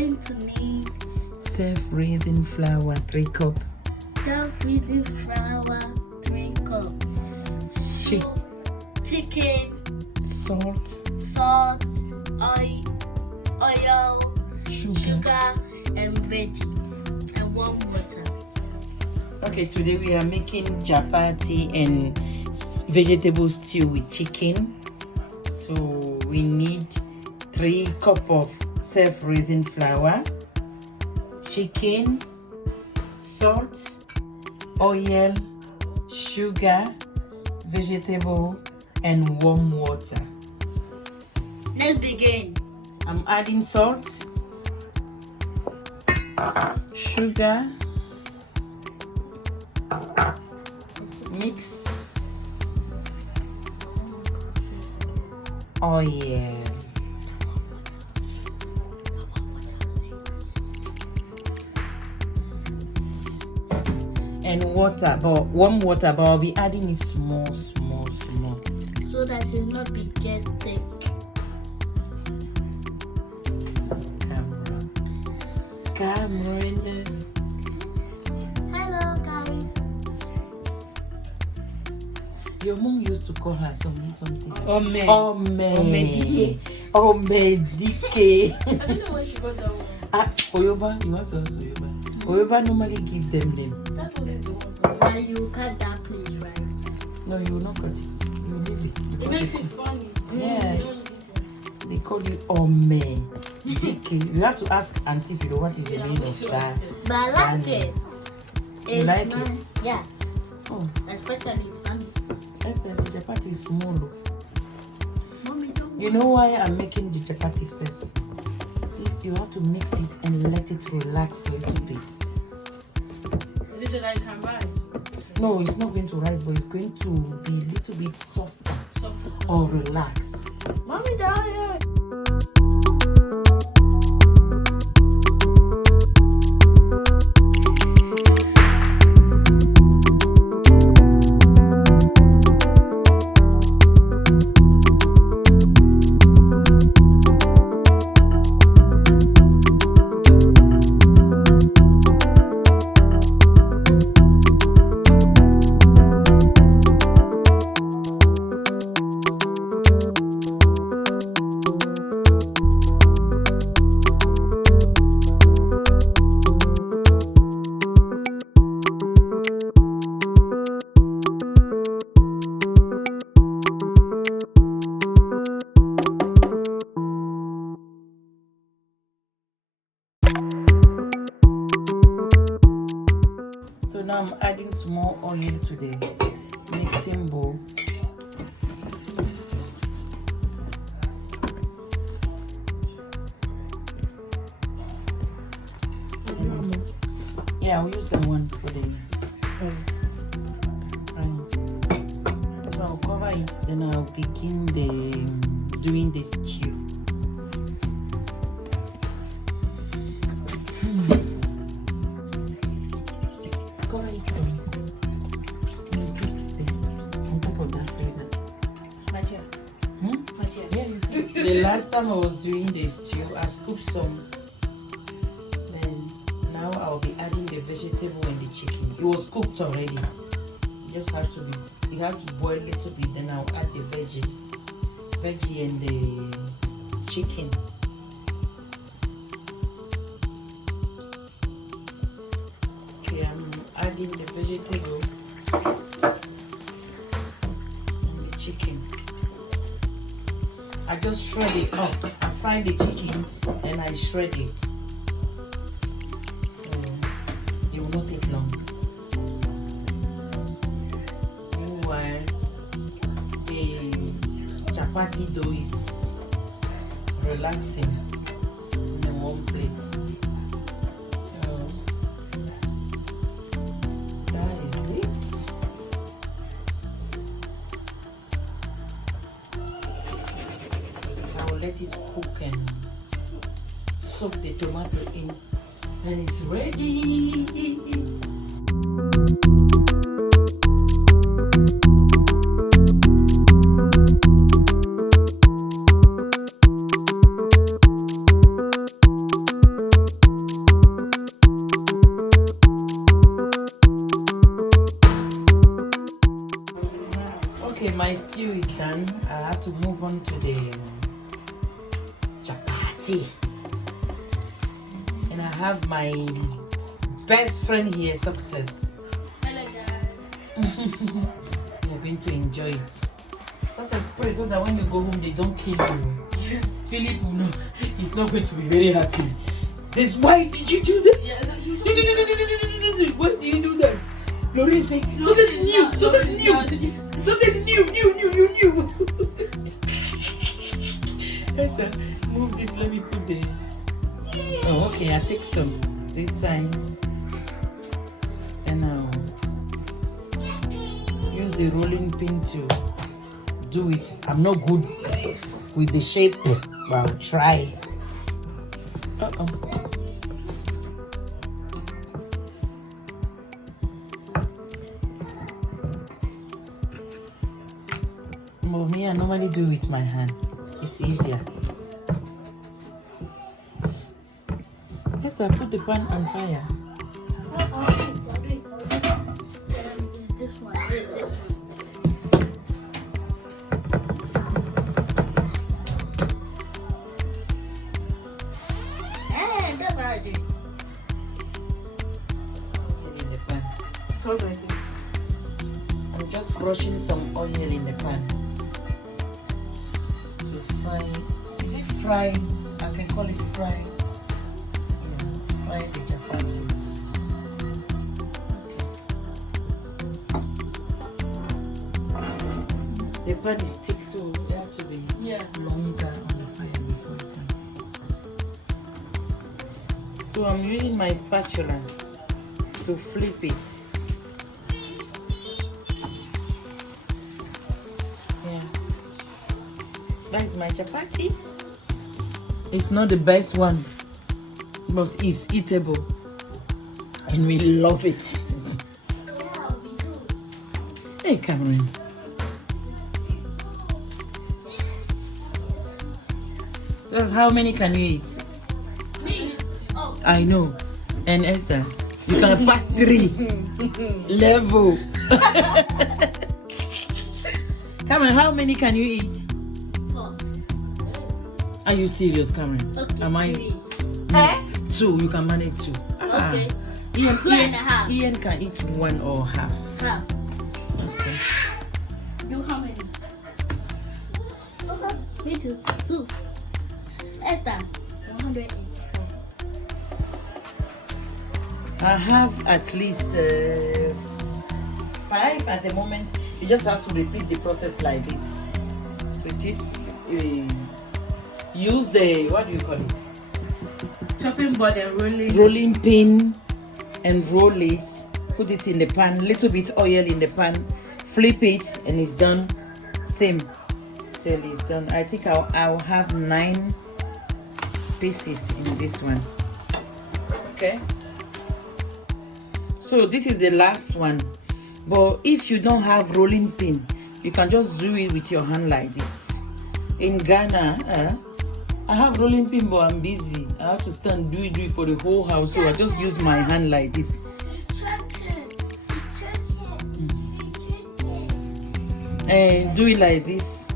going to need self-raising flour 3 cups. self-raising flour 3 cups. Chicken, Salt, oil, sugar, and veggie, and warm water. Okay, today we are making chapati and vegetable stew with chicken. So we need 3 cups of self-raising flour, chicken, salt, oil, sugar, vegetable, and warm water. Let's begin. I'm adding salt, sugar, mix, oil, and water, but warm water, but I'll be adding it small, so that it will not be get thick. Camera in there. Hello guys. Your mom used to call her something. Ome. Dike. I don't know where she got that one. Oyoba, you want to ask Oyoba? Oyoba normally give them. That wasn't the one for me. Why you cut that place, right? No, you will not cut it. You will leave it. It makes it funny. Yeah. They call you Ome. Dike. You have to ask Auntie Fido what is the meaning of that. But I like it. You like it? Yeah. Oh, Especially it's funny. Esther, the chapati is small. Mommy, don't. You know why I'm making the chapati first? You have to mix it and let it relax a little bit. Is it so that you can buy? No, it's not going to rise, but it's going to be a little bit softer or relaxed. Mommy, don't. So now I'm adding small oil to the mixing bowl. Yeah, I'll use the one for the so I'll cover it, then I'll begin doing the stew. Cover it for me. You keep it on top of that freezer. Yeah, the last time I was doing the stew, I scooped some. Then now I'll be adding the vegetable and the chicken. It was cooked already. You just have to boil a little bit. Then I'll add the veggie and the chicken. Okay, I'm adding the vegetable and the chicken. I just shred it up. I fry the chicken and I shred it. So it will not take long. Meanwhile, the chapati dough is relaxing in one place. So that is it. Let it cook and soak the tomato in, and it's ready. And I have my best friend here, Success. Hello, guys. You're going to enjoy it. Success, pray so that when you go home, they don't kill you. Philip will know. He's not going to be very happy. Says, why did you do that? Yes, you Why do you do that? Lorraine said, Success new. Success new. Success new. Esther, move this. Let me put the. Oh, okay. I take some this side, and I'll use the rolling pin to do it. I'm not good with the shape, but I'll try. Me, I normally do it with my hand. It's easier. Esther, put the pan on fire. It's this one. This one. Hey, that's how I do it. In the pan. Totally. I'm just brushing some oil in the pan to fry. Is it fry? I can call it fry. Yeah, fry the chapati. The pan is thick, so it has to be longer on the fire before it can. So I'm using my spatula to flip it. That's my chapati. It's not the best one, but it's eatable, and we love it. Hey, Cameron. That's how many can you eat? Me? Oh. I know. And Esther, you can pass 3 level. Cameron, how many can you eat? 4. Are you serious, Cameron? Okay. Am I 3. 2? You can manage 2. Okay. Ian, 2.5. Ian can eat 1 or half. Half. Okay. You how many? Okay. Me too. 2. Esther, 184. I have at least 5 at the moment. You just have to repeat the process like this. Use the, what do you call it? Chopping board and rolling. Rolling pin and roll it. Put it in the pan. Little bit oil in the pan. Flip it and it's done. Same till it's done. I think I'll have 9 pieces in this one. Okay. So this is the last one. But if you don't have rolling pin, you can just do it with your hand like this. In Ghana, I have rolling pin, but I'm busy. I have to stand do it for the whole house, so I just use my hand like this. And do it like this.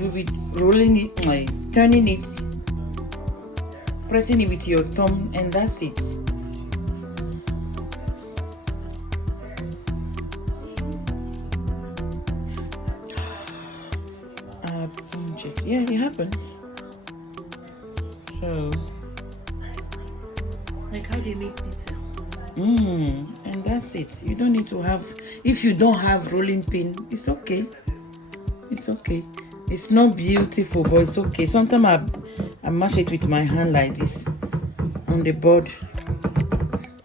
You'll be rolling it, like turning it, pressing it with your thumb, and that's it. Yeah, it happens. So, Like how they make pizza. and that's it. You don't need to have. If you don't have rolling pin, it's okay. It's okay. It's not beautiful, but it's okay. Sometimes I mash it with my hand like this on the board,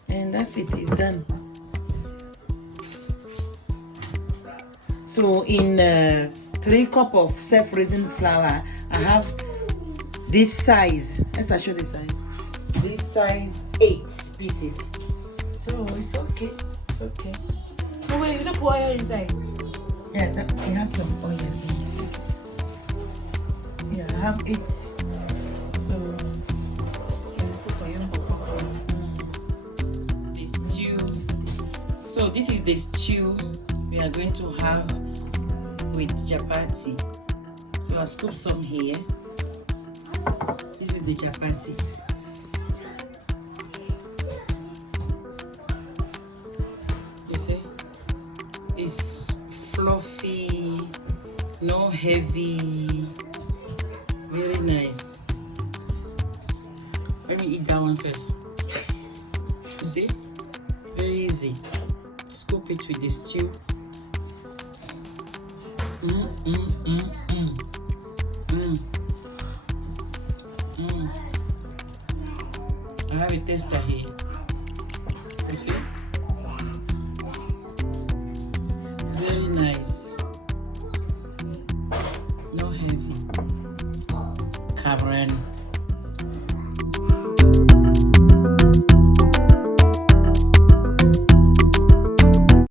and that's it. It's done. So in 3 cups of self-raising flour, I have this size. Let's show the size. This size 8 pieces. So it's okay. It's okay. Oh wait, you don't put oil inside. Yeah, it has some oil. Yeah, I have 8. So the stew. So this is the stew we are going to have with chapati. So I'll scoop some here. This is the chapati. No heavy. Very nice. Let me eat that one first. You see? Very easy. Scoop it with the stew. I have a taster here. You see? Very nice. No heavy. Cameron.